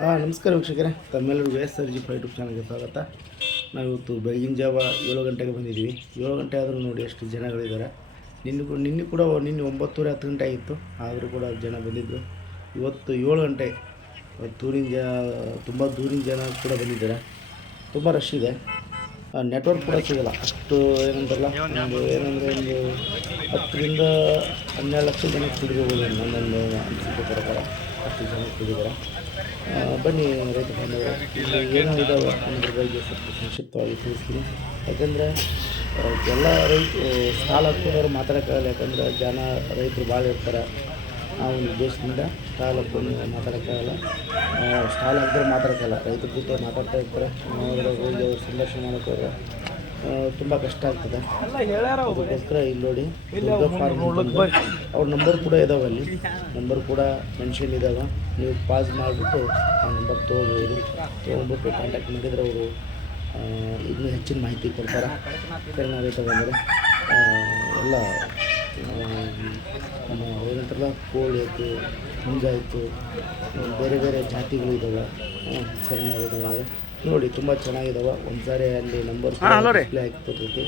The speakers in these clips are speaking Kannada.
ನಮಸ್ಕಾರ ವೀಕ್ಷಕರೇ, ತಮ್ಮೆಲ್ಲರಿಗೂ SRG ಯೂಟ್ಯೂಬ್ ಚಾನಲ್ಗೆ ಸ್ವಾಗತ. ನಾವಿವತ್ತು ಬೆಳಗಿನ ಜಾವ 7 ಗಂಟೆಗೆ ಬಂದಿದ್ದೀವಿ. 7 ಗಂಟೆ ಆದರೂ ನೋಡಿ ಎಷ್ಟು ಜನಗಳಿದ್ದಾರೆ. ನಿನ್ನೆ ಕೂಡ 9:30 10 ಗಂಟೆ ಆಗಿತ್ತು, ಆದರೂ ಕೂಡ ಜನ ಬಂದಿದ್ದರು. ಇವತ್ತು 7 ಗಂಟೆ, ತುಂಬ ದೂರಿನ ಜನ ಕೂಡ ಬಂದಿದ್ದಾರೆ. ತುಂಬ ರಶ್ ಇದೆ. ನೆಟ್ವರ್ಕ್ ಕೂಡ ಸಿಗೋಲ್ಲ ಅಷ್ಟು. ಏನಂತಾರಲ್ಲ, ಏನಂದರೆ ಒಂದು 10 ರಿಂದ 12 ಲಕ್ಷ ಜನಕ್ಕೆ ಕುಡಿದಿರ್ಬೋದು ನನ್ನೊಂದು ಅನಿಸಿಕೆ ಪ್ರಕಾರ. ಅಷ್ಟು ಜನ ಕುಡಿದಿದ್ದಾರೆ. ಬನ್ನಿ ರೈತ ಬಾಂಧವರು, ಇಲ್ಲಿ ಏನೋ ಇದ್ದಾವೆ ಅನ್ನೋದ್ರ ಬಗ್ಗೆ ಸ್ವಲ್ಪ ಸಂಕ್ಷಿಪ್ತವಾಗಿ ತಿಳಿಸ್ತೀನಿ. ಯಾಕಂದರೆ ಎಲ್ಲ ಸ್ಟಾಲ್ ಹಾಕ್ಕೊಂಡವ್ರು ಮಾತಾಡೋಕ್ಕಾಗಲ್ಲ. ಯಾಕಂದರೆ ರೈತರು ಭಾಳ ಇರ್ತಾರೆ. ಆ ಒಂದು ಉದ್ದೇಶದಿಂದ ಸ್ಟಾಲ್ ಹಾಕ್ಕೊಂಡು ಮಾತಾಡೋಕ್ಕಾಗಲ್ಲ. ಸ್ಟಾಲ್ ಹಾಕಿದ್ರೆ ಮಾತಾಡೋಕ್ಕಲ್ಲ, ರೈತರ ಜೊತೆ ಮಾತಾಡ್ತಾ ಇರ್ತಾರೆ. ಅದ್ರಾಗ ಹೋಗಿ ಅವ್ರು ಸಂದರ್ಶನ ಮಾಡೋಕ್ಕೋದ್ರೆ ತುಂಬ ಕಷ್ಟ ಆಗ್ತದೆ. ಅದಕ್ಕೋಸ್ಕರ ಇಲ್ಲಿ ನೋಡಿ ದುರ್ಗಾ ಫಾರ್ಮ್ ಅವ್ರ ನಂಬರ್ ಕೂಡ ಇದ್ದಾವೆ, ಅಲ್ಲಿ ನಂಬರ್ ಕೂಡ ಮೆನ್ಷನ್ ಇದ್ದಾವೆ. ನೀವು ಪಾಸ್ ಮಾಡಿಬಿಟ್ಟು ಆ ನಂಬರ್ ತೊಗೊಂಡ್ಬಿಟ್ಟು ಕಾಂಟ್ಯಾಕ್ಟ್ ಮಾಡಿದರೆ ಅವರು ಇನ್ನೂ ಹೆಚ್ಚಿನ ಮಾಹಿತಿ ಕೊಡ್ತಾರೆ. ಸರಿ, ರೈತ ಬಂದರೆ ಎಲ್ಲ ಏನಂತಾರಲ್ಲ, ಕೋಳಿ ಆಯಿತು, ಹುಂಜಾಯಿತು, ಬೇರೆ ಬೇರೆ ಜಾತಿಗಳು ಇದ್ದಾವೆ. ಸರಿ, ರೈತ ಬಂದರೆ ನೋಡಿ ತುಂಬ ಚೆನ್ನಾಗಿದ್ದಾವೆ. ಒಂದು ಸಾರಿ ಅಲ್ಲಿ ನಂಬರ್ ಡಿಸ್ಪ್ಲೇ ಆಗ್ತಿರ್ತೈತಿ.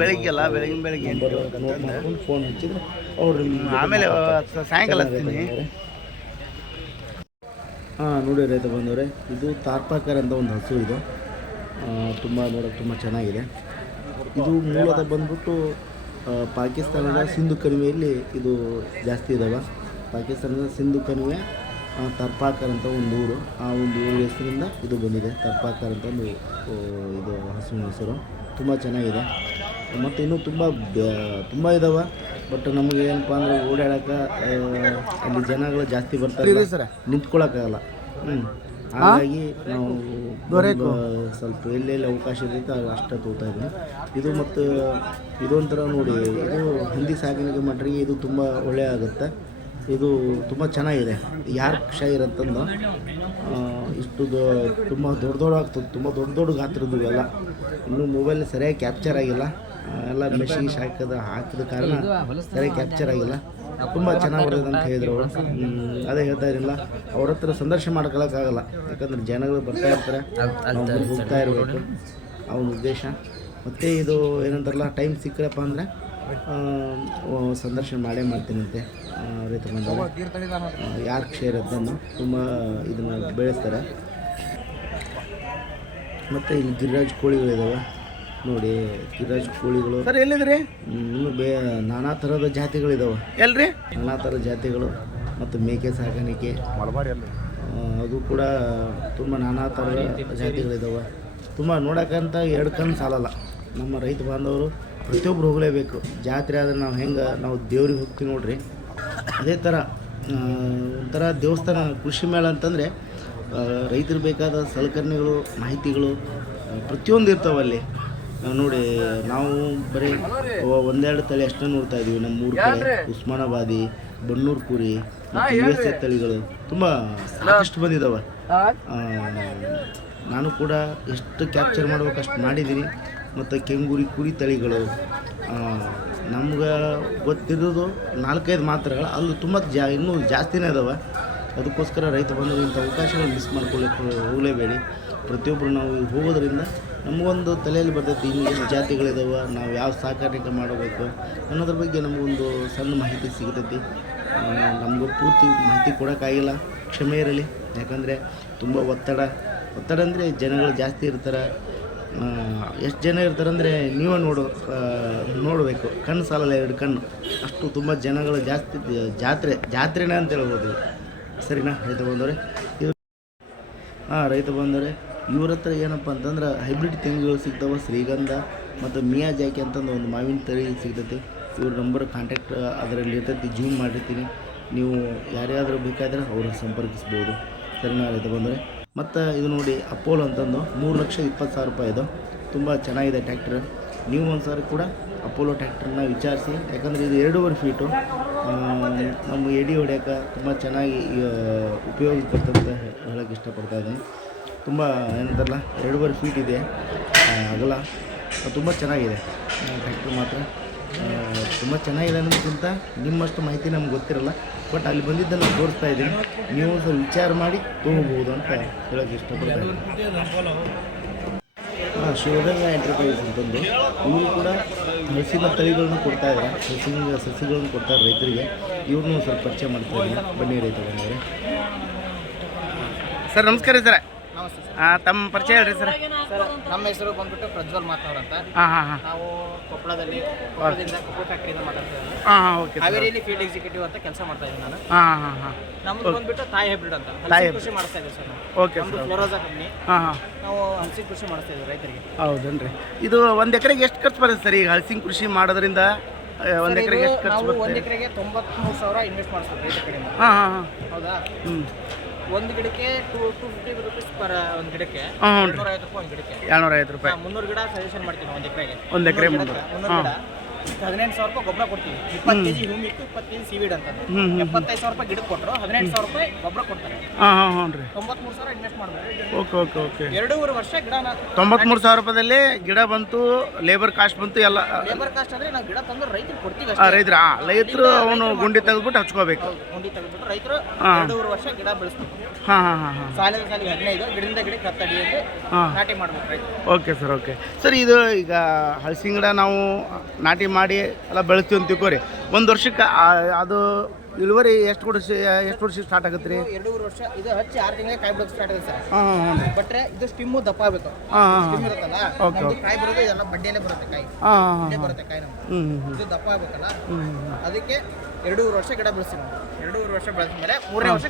ಬೆಳಗ್ಗೆ ನಂಬರ್ ನೋಟ್ ಮಾಡ್ಕೊಂಡು ಫೋನ್ ಹಚ್ಚಿದ್ರೆ ಅವ್ರು ಆಮೇಲೆ ಸಾಯಂಕಾಲ ನೋಡಿ ರೈತ ಬಂದವರೆ, ಇದು ತಾರ್ಪಾಕರ್ ಅಂತ ಒಂದು ಹಸು. ಇದು ತುಂಬ ನೋಡೋಕೆ ತುಂಬ ಚೆನ್ನಾಗಿದೆ. ಇದು ಮೂಲದ ಬಂದ್ಬಿಟ್ಟು ಪಾಕಿಸ್ತಾನದ ಸಿಂಧು ಕಣಿವೆಯಲ್ಲಿ ಇದು ಜಾಸ್ತಿ ಇದ್ದಾವೆ. ಪಾಕಿಸ್ತಾನದ ಸಿಂಧು ಕಣಿವೆ ತರ್ಪಾಕರ್ ಅಂತ ಒಂದು ಊರು, ಆ ಒಂದು ಊರ ಹೆಸರಿಂದ ಇದು ಬಂದಿದೆ. ತರ್ಪಾಕರ್ ಅಂತ ಒಂದು ಇದು ಹಸುವಿನ ಹೆಸರು. ತುಂಬ ಚೆನ್ನಾಗಿದೆ. ಮತ್ತು ಇನ್ನೂ ತುಂಬ ಇದ್ದಾವೆ. ಬಟ್ ನಮಗೆ ಏನಪ್ಪ ಅಂದರೆ ಓಡಾಡೋಕೆ ಅಲ್ಲಿ ಜನಗಳು ಜಾಸ್ತಿ ಬರ್ತಾರೆ, ನಿಂತ್ಕೊಳ್ಳೋಕ್ಕಾಗಲ್ಲ. ಹಾಗಾಗಿ ನಾವು ಸ್ವಲ್ಪ ಎಲ್ಲೆಲ್ಲಿ ಅವಕಾಶ ಇರುತ್ತೆ ಅಷ್ಟೇ ತೋತಾ ಇದ್ದೀನಿ. ಇದು ಮತ್ತು ಇದೊಂಥರ ನೋಡಿ, ಇದು ಹಂದಿ ಸಾಕಾಣಿಕೆ ಮಾಡ್ರಿಗೆ ಇದು ತುಂಬ ಒಳ್ಳೆಯ ಆಗುತ್ತೆ. ಇದು ತುಂಬ ಚೆನ್ನಾಗಿದೆ. ಯಾರ್ಕ್ಷೈರ್ ಅಂತಂದು ಇಷ್ಟು ತುಂಬ ದೊಡ್ಡ ಆಗ್ತದೆ. ತುಂಬ ದೊಡ್ಡ ಗಾತ್ರದ್ದು ಇವೆಲ್ಲ. ಇನ್ನೂ ಮೊಬೈಲ್ ಸರಿಯಾಗಿ ಕ್ಯಾಪ್ಚರ್ ಆಗಿಲ್ಲ. ಎಲ್ಲ ಮೆಷಿನ್ ಹಾಕಿದ ಕಾರಣ ಸರಿಯಾಗಿ ಕ್ಯಾಪ್ಚರ್ ಆಗಿಲ್ಲ. ತುಂಬ ಚೆನ್ನಾಗಿ ಬರ್ತದೆ ಅಂತ ಹೇಳಿದ್ರು ಅವರು. ಅದೇ ಹೇಳ್ತಾ ಇರಲಿಲ್ಲ, ಅವ್ರ ಹತ್ರ ಸಂದರ್ಶನ ಮಾಡ್ಕೊಳ್ಳೋಕ್ಕಾಗಲ್ಲ. ಯಾಕಂದರೆ ಜನಗಳು ಬರ್ತಾ ಇರ್ತಾರೆ, ನಾವು ಹೋಗ್ತಾ ಇರಬೇಕು, ಅವನ ಉದ್ದೇಶ. ಮತ್ತು ಇದು ಏನಂತಾರಲ್ಲ, ಟೈಮ್ ಸಿಕ್ಕರಪ್ಪ ಅಂದರೆ ಸಂದರ್ಶನ ಮಾಡ್ತೀನಂತೆ. ರೈತ ಬಂದಾಗ ಯಾರ್ಕ್ಷೈರ್ ಅದನ್ನು ತುಂಬ ಇದನ್ನು ಬೆಳೆಸ್ತಾರೆ. ಮತ್ತು ಇಲ್ಲಿ ಗಿರಿರಾಜ್ ಕೋಳಿಗಳಿದ್ದಾವೆ ನೋಡಿ. ಗಿರಿರಾಜ್ ಕೋಳಿಗಳು ಎಲ್ಲಿದ್ರಿ? ಇನ್ನೂ ನಾನಾ ಥರದ ಜಾತಿಗಳಿದ್ದಾವೆ. ಎಲ್ರಿ? ನಾನಾ ಥರದ ಜಾತಿಗಳು. ಮತ್ತು ಮೇಕೆ ಸಾಕಾಣಿಕೆ ಅದು ಕೂಡ ತುಂಬ ನಾನಾ ಥರದ ಜಾತಿಗಳಿದ್ದಾವೆ. ತುಂಬ ನೋಡೋಕ್ಕಂತ 2 ಕಣ್ಣು ಸಾಲಲ್ಲ. ನಮ್ಮ ರೈತ ಬಾಂಧವರು ಪ್ರತಿಯೊಬ್ಬರು ಹೋಗಲೇಬೇಕು. ಜಾತ್ರೆ ಆದರೆ ನಾವು ದೇವ್ರಿಗೆ ಹೋಗ್ತೀವಿ ನೋಡ್ರಿ, ಅದೇ ಥರ ಒಂಥರ ದೇವಸ್ಥಾನ. ಕೃಷಿ ಮೇಳ ಅಂತಂದರೆ ರೈತರು ಬೇಕಾದ ಸಲಕರಣೆಗಳು, ಮಾಹಿತಿಗಳು ಪ್ರತಿಯೊಂದು ಇರ್ತಾವಲ್ಲಿ ನೋಡಿ. ನಾವು ಬರೀ 1-2 ತಳಿ ಅಷ್ಟೇ ನೋಡ್ತಾ ಇದ್ದೀವಿ. ನಮ್ಮ ಊರ ಕಡೆ ಉಸ್ಮಾನಾಬಾದಿ, ಬನ್ನೂರು ಕುರಿ, USA ತಳಿಗಳು ತುಂಬ ಸಾಕಷ್ಟು ಬಂದಿದ್ದಾವೆ. ನಾನು ಕೂಡ ಎಷ್ಟು ಕ್ಯಾಪ್ಚರ್ ಮಾಡ್ಬೇಕು ಅಷ್ಟು ಮಾಡಿದ್ದೀನಿ. ಮತ್ತು ಕೆಂಗೂರಿ ಕುರಿ ತಳಿಗಳು ನಮ್ಗೆ ಗೊತ್ತಿರೋದು 4-5 ಮಾತ್ರಗಳು, ಅಲ್ಲಿ ತುಂಬ ಇನ್ನೂ ಜಾಸ್ತಿನೇ ಇದ್ದಾವೆ. ಅದಕ್ಕೋಸ್ಕರ ರೈತ ಬಂದು ಇಂಥ ಅವಕಾಶಗಳು ಮಿಸ್ ಹೋಗಲೇಬೇಡಿ. ಪ್ರತಿಯೊಬ್ಬರು ನಾವು ಹೋಗೋದ್ರಿಂದ ನಮಗೊಂದು ತಲೆಯಲ್ಲಿ ಬರ್ತೈತಿ, ಇನ್ನು ಎಷ್ಟು ಜಾತಿಗಳಿದ್ದಾವೆ, ನಾವು ಯಾವ ಸಾಕಾಣಿಕೆ ಮಾಡಬೇಕು ಅನ್ನೋದ್ರ ಬಗ್ಗೆ ನಮಗೊಂದು ಸಣ್ಣ ಮಾಹಿತಿ ಸಿಗ್ತೈತಿ. ನಮಗೂ ಪೂರ್ತಿ ಮಾಹಿತಿ ಕೊಡೋಕ್ಕಾಗಿಲ್ಲ, ಕ್ಷಮೆ ಇರಲಿ. ಯಾಕಂದರೆ ತುಂಬ ಒತ್ತಡ ಅಂದರೆ ಜನಗಳು ಜಾಸ್ತಿ ಇರ್ತಾರೆ. ಎಷ್ಟು ಜನ ಇರ್ತಾರಂದರೆ ನೀವೇ ನೋಡಬೇಕು, ಕಣ್ಣು ಸಾಲಲ್ಲ, 2 ಕಣ್ಣು ಅಷ್ಟು ತುಂಬ ಜನಗಳು ಜಾಸ್ತಿ. ಜಾತ್ರೆನೇ ಅಂತ ಹೇಳ್ಬೋದು. ಸರಿನಾ ರೈತ ಬಂದವರೆ? ರೈತ ಬಂದವರೆ, ಇವ್ರ ಹತ್ರ ಏನಪ್ಪ ಅಂತಂದ್ರೆ ಹೈಬ್ರಿಡ್ ತೆಂಗುಗಳು ಸಿಗ್ತಾವೆ. ಶ್ರೀಗಂಧ ಮತ್ತು ಮಿಯಾಜಾಕಿ ಅಂತಂದು ಒಂದು ಮಾವಿನ ತಳಿ ಸಿಗ್ತೈತಿ. ಇವ್ರ ನಂಬರ್ ಕಾಂಟ್ಯಾಕ್ಟ್ ಅದರಲ್ಲಿ ಇರ್ತೈತಿ, ಜೂಮ್ ಮಾಡಿರ್ತೀನಿ. ನೀವು ಯಾರ್ಯಾದರೂ ಬೇಕಾದರೆ ಅವ್ರನ್ನ ಸಂಪರ್ಕಿಸ್ಬೋದು. ಸರಿನಾ ರೈತ ಬಂದವರೆ? ಮತ್ತು ಇದು ನೋಡಿ, ಅಪೋಲೋ ಅಂತಂದು 3,20,000 ರೂಪಾಯಿ. ಇದು ತುಂಬ ಚೆನ್ನಾಗಿದೆ ಟ್ಯಾಕ್ಟ್ರ್. ನೀವು ಒಂದು ಸಾರಿ ಕೂಡ ಅಪೋಲೋ ಟ್ಯಾಕ್ಟ್ರನ್ನ ವಿಚಾರಿಸಿ. ಯಾಕಂದರೆ ಇದು 2.5 ಫೀಟು ನಮ್ಮ ಎಡಿ ಹೊಡ್ಯೋಕೆ ತುಂಬ ಚೆನ್ನಾಗಿ ಉಪಯೋಗಕ್ಕೆ ಬರ್ತಂತ ಹೇಳೋಕ್ಕೆ ಇಷ್ಟಪಡ್ತಾಯಿದ್ದೀನಿ. ತುಂಬ ಏನಂತಾರಲ್ಲ, 2.5 ಫೀಟ್ ಇದೆ ಅಗಲ. ತುಂಬ ಚೆನ್ನಾಗಿದೆ ಟ್ಯಾಕ್ಟ್ರ್ ಮಾತ್ರ. ತುಂಬ ಚೆನ್ನಾಗಿದೆ ಅನ್ನೋದಕ್ಕಿಂತ ನಿಮ್ಮಷ್ಟು ಮಾಹಿತಿ ನಮ್ಗೆ ಗೊತ್ತಿರಲ್ಲ. ಬಟ್ ಅಲ್ಲಿ ಬಂದಿದ್ದ ನಾನು ತೋರಿಸ್ತಾ ಇದ್ದೀನಿ, ನೀವು ಸ್ವಲ್ಪ ವಿಚಾರ ಮಾಡಿ ತೊಗೋಬೋದು ಅಂತ ಹೇಳೋಕ್ಕೆ ಇಷ್ಟಪಡ್ತೀನಿ. ಶಿವಗಂಗಾ ಎಂಟರ್ಪ್ರೈಸ್ ಅಂತಂದು ಇವರು ಕೂಡ ಹಲಸಿನ ತಳಿಗಳನ್ನು ಕೊಡ್ತಾ ಇದ್ದಾರೆ, ಸಸಿಗಳನ್ನು ಕೊಡ್ತಾರೆ ರೈತರಿಗೆ. ಇವ್ರನ್ನೂ ಸ್ವಲ್ಪ ಪರಿಚಯ ಮಾಡ್ತಾ ಇದ್ದೀನಿ, ಬನ್ನಿ ರೈತ ಬಂದವರೆ. ಸರ್ ನಮಸ್ಕಾರ ಸರ್. ನಮಸ್ತೆ ಸರ್. ತಮ್ಮ ಪರಿಚಯ ಹೇಳ್ರಿ ಸರ್. ಸರ್ ನಮ್ಮ ಹೆಸರು ಬಂದ್ಬಿಟ್ಟು ಪ್ರಜ್ವಲ್ ಮಾತನಾಡಂತ. ನಾವು ಕೊಪ್ಪಳದಿಂದ ಕೊಪ್ಪಳ ಫ್ಯಾಕ್ಟ್ರಿಯಿಂದ ಮಾತಾಡ್ತಾ ಇದ್ದೀನಿ. ಓಕೆ. ಹಾವೇರಿಯಲ್ಲಿ ಫೀಲ್ಡ್ ಎಕ್ಸಿಕ್ಯೂಟಿವ್ ಅಂತ ಕೆಲಸ ಮಾಡ್ತಾ ಇದ್ದೀನಿ ನಾನು. ನಮ್ದು ಬಂದ್ಬಿಟ್ಟು ತಾಯಿ ಹೈಬ್ರಿಡ್ ಅಂತ ಕೃಷಿ ಮಾಡಿಸ್ತಾ ಇದ್ದೀವಿ ಸರ್. ಓಕೆ. ನಮ್ದು ಫ್ಲೋರೋಜಾ ಕಂಪ್ನಿ. ನಾವು ಹಲಸಿನ ಕೃಷಿ ಮಾಡಿಸ್ತಾ ಇದ್ದೀವಿ ರೈತರಿಗೆ. ಹೌದನ್ರಿ. ಇದು ಒಂದು ಎಕರೆಗೆ ಎಷ್ಟು ಖರ್ಚು ಬರುತ್ತೆ ಸರ್ ಈಗ ಹಲಸಿನ ಕೃಷಿ ಮಾಡೋದ್ರಿಂದ? ಒಂದು ಎಕರೆಗೆ ಎಷ್ಟು ಖರ್ಚು ಬರುತ್ತೆ? ಒಂದು ಎಕರೆಗೆ 93,000 ಇನ್ವೆಸ್ಟ್ ಮಾಡಿಸ್ತೀವಿ ರೈತರ ಕಡೆಯಿಂದ. ಹೌದಾ? ಒಂದು ಗಿಡಕ್ಕೆ 250 ರುಪೀಸ್ ಪರ್ ಒಂದು ಗಿಡಕ್ಕೆ, 250 ರೂಪಾಯಿ ಒಂದು ಗಿಡಕ್ಕೆ. 250 ರೂಪಾಯಿ 300 ಗಿಡ ಸಜೆಷನ್ ಮಾಡ್ತೀವಿ ಒಂದು ಎಕರೆಗೆ. 300 ಗಿಡ 18,000 ರೂಪಾಯಿ ಗೊಬ್ಬರ ಕೊಡ್ತೀವಿ. 20 ಕೆಜಿ ಹ್ಯೂಮಿಕ್, 20 ಕೆಜಿ ಸೀವಿಡ್ ಅಂತ. 75,000 ರೂಪಾಯಿ ಗಿಡಕ್ಕೆ ಕೊಟ್ಟರು, 18,000 ರೂಪಾಯಿ ಗೊಬ್ಬರ ಕೊಡ್ತಾರೆ. 93,000 ಇನ್ವೆಸ್ಟ್ ಮಾಡಬೇಕು. ಓಕೆ. 2.5 ವರ್ಷ ಗಿಡ 93,000 ರೂಪಾಯಿದಲ್ಲಿ ಗಿಡ ಬಂತು, ಲೇಬರ್ ಕಾಸ್ಟ್ ಬಂತು ಎಲ್ಲ. ಲೇಬರ್ ಕಾಸ್ಟ್ ಅಂದ್ರೆ ನಾವು ಗಿಡ ತಂದು ರೈತರಿಗೆ ಕೊಡ್ತೀವಿ. ರೈತರು ಅವನು ಗುಂಡಿ ತೆಗೆದ್ಬಿಟ್ಟು ಹಚ್ಕೋಬೇಕು. ಗುಂಡಿ ತೆಗೆದ್ಬಿಟ್ಟು ರೈತರು 2.5 ವರ್ಷ ಗಿಡ ಬೆಳೆಸ್ಬೇಕು. ಸಾಲಿಗೆ 15 ಗಿಡದಿಂದ ಗಿಡಕ್ಕೆ 10 ಅಡಿಯಲ್ಲಿ ನಾಟಿ ಮಾಡ್ಬೇಕು ರೈತರು. Okay sir. ಓಕೆ ಸರ್, ಇದು ಈಗ ಹಲಸಿನ ಗಿಡ ನಾವು ನಾಟಿ ಮಾಡಿ ಎಲ್ಲ ಬೆಳೆಸ್ತೀವಿ ಅಂತ ತಿಳ್ಕೊರಿ. ಒಂದು ವರ್ಷಕ್ಕೆ ಅದು ಇಳುವರಿ ಎಷ್ಟು ವರ್ಷಕ್ಕೆ ಸ್ಟಾರ್ಟ್ ಆಗುತ್ತೆ ರೀ? 2.5 ವರ್ಷ. ಇದು ಹಚ್ಚಿ 6 ತಿಂಗಳಿಗೆ ಕಾಯಿ ಬಿಡೋಕೆ ಸ್ಟಾರ್ಟ್ ಆಗುತ್ತೆ ಸರ್. ಬಟ್ರೆ ಇದು ಸ್ಟಿಮ್ಮು ದಪ್ಪ ಆಗಬೇಕು. ಸ್ಟಿಮ್ ಇರುತ್ತಲ್ಲ, ಕಾಯಿ ಬರೋದು ಇದೆಲ್ಲ ಬಡ್ಡಿಯಲ್ಲೇ ಬರುತ್ತೆ ಕಾಯಿ. ಇಲ್ಲೇ ಬರುತ್ತೆ ಕಾಯಿ ನಮ್ಗೆ. ಇದು ದಪ್ಪ ಆಗಬೇಕಲ್ಲ, ಅದಕ್ಕೆ 2.5 ವರ್ಷ ಗಿಡ ಬೆಳೆಸ್ತೀವಿ ನಾವು. 2.5 ವರ್ಷ ಬೆಳೆದ್ಮೇಲೆ 3ನೇ ವರ್ಷ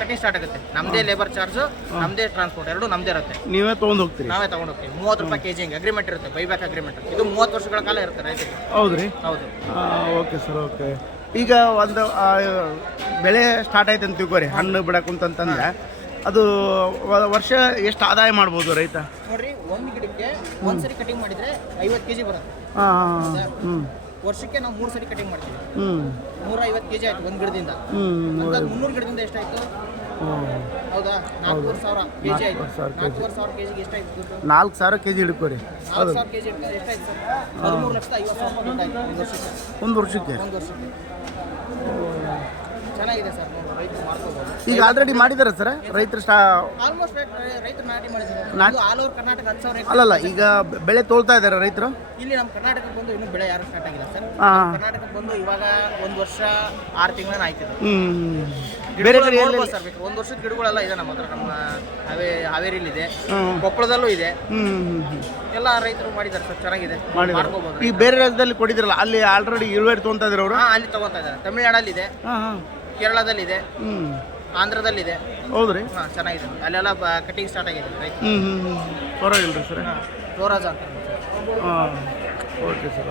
ಕಟಿಂಗ್ ಸ್ಟಾರ್ಟ್ ಆಗುತ್ತೆ. ನಮ್ಮದೇ ಲೇಬರ್ ಚಾರ್ಜ್, ನಮ್ಮದೇ ಟ್ರಾನ್ಸ್ಪೋರ್ಟ್ ಎರಡು ನಮ್ಮದೇ ಇರುತ್ತೆ. ನೀವೇ ತೊಗೊಂಡು ಹೋಗ್ತೀವಿ? ನಾವೇ ತೊಗೊಂಡು ಹೋಗ್ತೀವಿ. 30 ರೂಪಾಯಿ ಕೆಜಿ ಹಿಂಗೆ ಅಗ್ರಿಮೆಂಟ್ ಇರುತ್ತೆ, ಬೈಬ್ಯಾಕ್ ಅಗ್ರಿಮೆಂಟ್. ಇದು 30 ವರ್ಷಗಳ ಕಾಲ ಇರುತ್ತೆ ರೈತರಿಗೆ. ಹೌದ್ರಿ? ಹೌದು. Okay sir. ಓಕೆ. ಈಗ ಒಂದು ಬೆಳೆ ಸ್ಟಾರ್ಟ್ ಆಯ್ತು ಅಂತ ತಿಳ್ಕೊರಿ, ಹಣ್ಣು ಬಿಡಕ್ಕಂತಂದ್ರೆ ಅದು ವರ್ಷ ಎಷ್ಟು ಆದಾಯ ಮಾಡ್ಬೋದು ರೈತ? ನೋಡ್ರಿ, ಒಂದು ಗಿಡಕ್ಕೆ ಒಂದ್ಸರಿ ಕಟಿಂಗ್ ಮಾಡಿದ್ರೆ 50 ಕೆಜಿ ಬರುತ್ತೆ. ವರ್ಷಕ್ಕೆ ನಾವು 3 ಸರಿ ಕಟಿಂಗ್ ಮಾಡ್ತೀವಿ. 150 ಕೆಜಿ ಆಯ್ತು ಒಂದು ಗಿಡದಿಂದ. 300 ಗಿಡದಿಂದ ಎಷ್ಟಾಯ್ತು? ಹೌದಾ? 4,000 ಕೆಜಿ ಆಯ್ತು. 4,000 ಕೆಜಿಗೆ ಎಷ್ಟಾಯ್ತು? 4,000 ಕೆಜಿ ಹಿಡ್ಕೋರಿ. 4,000 ಕೆಜಿ ಎಷ್ಟಾಯ್ತು ಸರ್? 13,50,000 ರೂಪಾಯಿ ದುಡ್ಡಾಯ್ತು ಒಂದು ವರ್ಷಕ್ಕೆ. ಚೆನ್ನಾಗಿದೆ ಸರ್, ರೈತರು ಮಾಡ್ಕೋಬಹುದು. ಈಗ ಆಲ್ರೆಡಿ ಮಾಡಿದಾರೆ ಸರ್ ರೈತರು? ಆಲ್ಮೋಸ್ಟ್ ರೈತರು ನಾಟಿ ಮಾಡಿದ್ದಾರೆ. All over Karnataka 10,000. ಅಲ್ಲಲ್ಲ, ಈಗ ಬೆಳೆ ತೋಳ್ತಾ ಇದ್ದಾರೆ ರೈತರು ಇಲ್ಲಿ ನಮ್ಮ ಕರ್ನಾಟಕಕ್ಕೆ ಬಂದು ಇನ್ನೂ ಬೆಳೆ ಯಾರು ಸ್ಟಾರ್ಟ್ ಆಗಿಲ್ಲ ಸರ್. ಕರ್ನಾಟಕಕ್ಕೆ ಬಂದು ಇವಾಗ 1 ವರ್ಷ 6 ತಿಂಗಳ ಆಯ್ತಿದೆ. ಬೇರೆ ಕಡೆ ಸರ್ ಬೇಕು 1 ವರ್ಷದ ಗಿಡಗಳೆಲ್ಲ ಇದೆ ನಮ್ಮ ಹತ್ರ. ನಮ್ಮ ಹಾವೇರಿಲಿ ಇದೆ, ಕೊಪ್ಪಳದಲ್ಲೂ ಇದೆ. ಎಲ್ಲ ರೈತರು ಮಾಡಿದ್ದಾರೆ ಸರ್, ಚೆನ್ನಾಗಿದೆ, ಮಾಡ್ಕೋಬಹುದು. ಈ ಬೇರೆ ರಾಜ್ಯದಲ್ಲಿ ಕೊಟ್ಟಿದ್ರಲ್ಲ, ಅಲ್ಲಿ ಆಲ್ರೆಡಿ ಇಳುವರಿ ತೊಗೊಂತಾ ಇದ್ದಾರೆ ಅವರು? ಅಲ್ಲಿ ತಗೊಂತಾ ಇದ್ದಾರೆ. ತಮಿಳ್ನಾಡಲ್ಲಿ ಇದೆ, ಕೇರಳದಲ್ಲಿದೆ, ಆಂಧ್ರದಲ್ಲಿದೆ. ಹೌದ್ರಿ? ಚೆನ್ನಾಗಿದೆ. ಅಲ್ಲೆಲ್ಲ ಕಟಿಂಗ್ ಸ್ಟಾರ್ಟ್ ಆಗಿದೆ ರೈತ. ಪರವಾಗಿಲ್ಲ ಸರ್. ಫ್ಲೋರೋಜಾ ಅಂತ. Okay sir.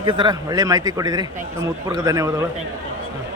ಓಕೆ ಸರ್, ಒಳ್ಳೆ ಮಾಹಿತಿ ಕೊಟ್ಟಿದ್ರಿ. ನಮ್ಮ ಉತ್ಪೂರ್ವಕ ಧನ್ಯವಾದಗಳು. Thank you.